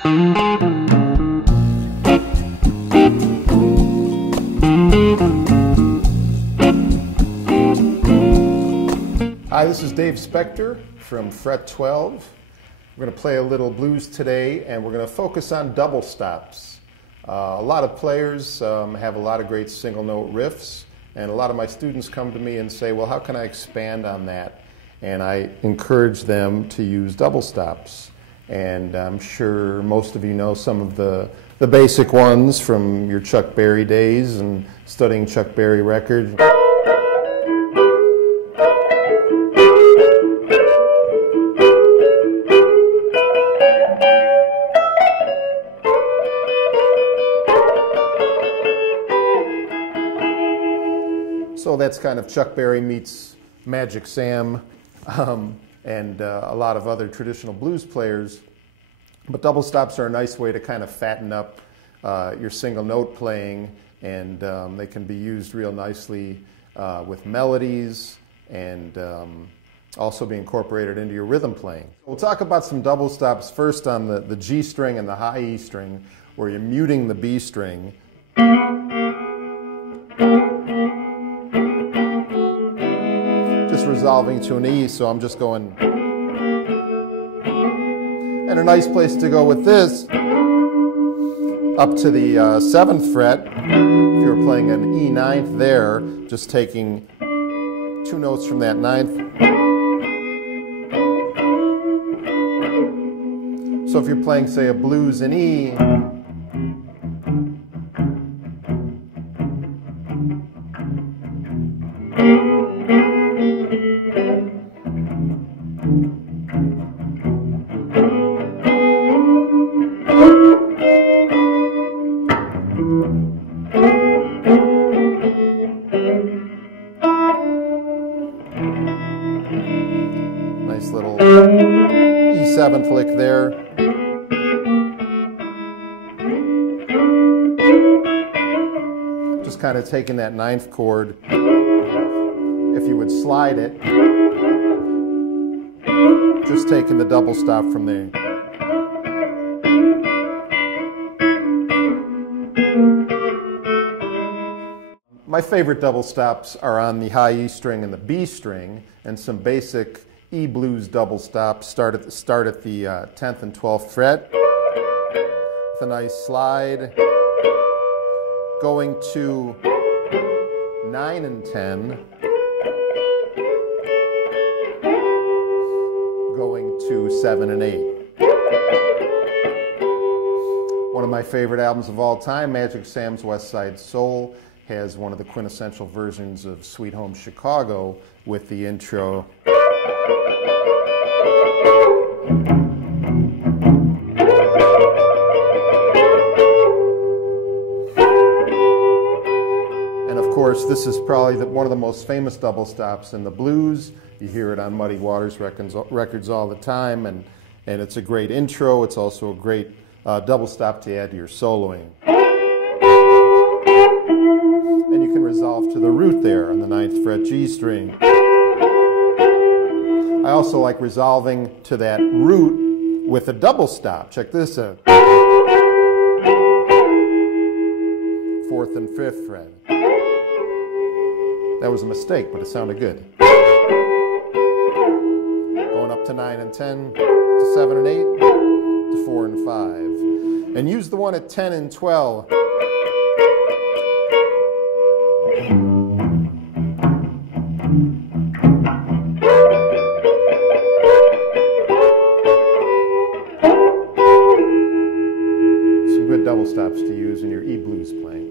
Hi, this is Dave Specter from FRET12. We're going to play a little blues today, and we're going to focus on double stops. A lot of players have a lot of great single note riffs, and a lot of my students come to me and say, well, how can I expand on that? And I encourage them to use double stops. And I'm sure most of you know some of the basic ones from your Chuck Berry days and studying Chuck Berry records. So that's kind of Chuck Berry meets Magic Sam and a lot of other traditional blues players. But double stops are a nice way to kind of fatten up your single note playing, and they can be used real nicely with melodies and also be incorporated into your rhythm playing. We'll talk about some double stops first on the G string and the high E string, where you're muting the B string. Just resolving to an E, so I'm just going. And a nice place to go with this, up to the 7th fret, if you're playing an E ninth there, just taking 2 notes from that 9th. So if you're playing, say, a blues in E, nice little E7 lick there. Just kind of taking that 9th chord, if you would slide it, just taking the double stop from there. My favorite double stops are on the high E string and the B string, and some basic E blues double stops start at the 10th and 12th fret with a nice slide, going to 9 and 10, going to 7 and 8. One of my favorite albums of all time, Magic Sam's West Side Soul, has one of the quintessential versions of Sweet Home Chicago with the intro. And of course, this is probably one of the most famous double stops in the blues. You hear it on Muddy Waters records all the time, and it's a great intro. It's also a great double stop to add to your soloing. And you can resolve to the root there on the 9th fret G string. I also like resolving to that root with a double stop. Check this out. 4th and 5th fret. That was a mistake, but it sounded good. Going up to 9 and 10, to 7 and 8, to 4 and 5. And use the one at 10 and 12. Some good double stops to use in your E blues playing.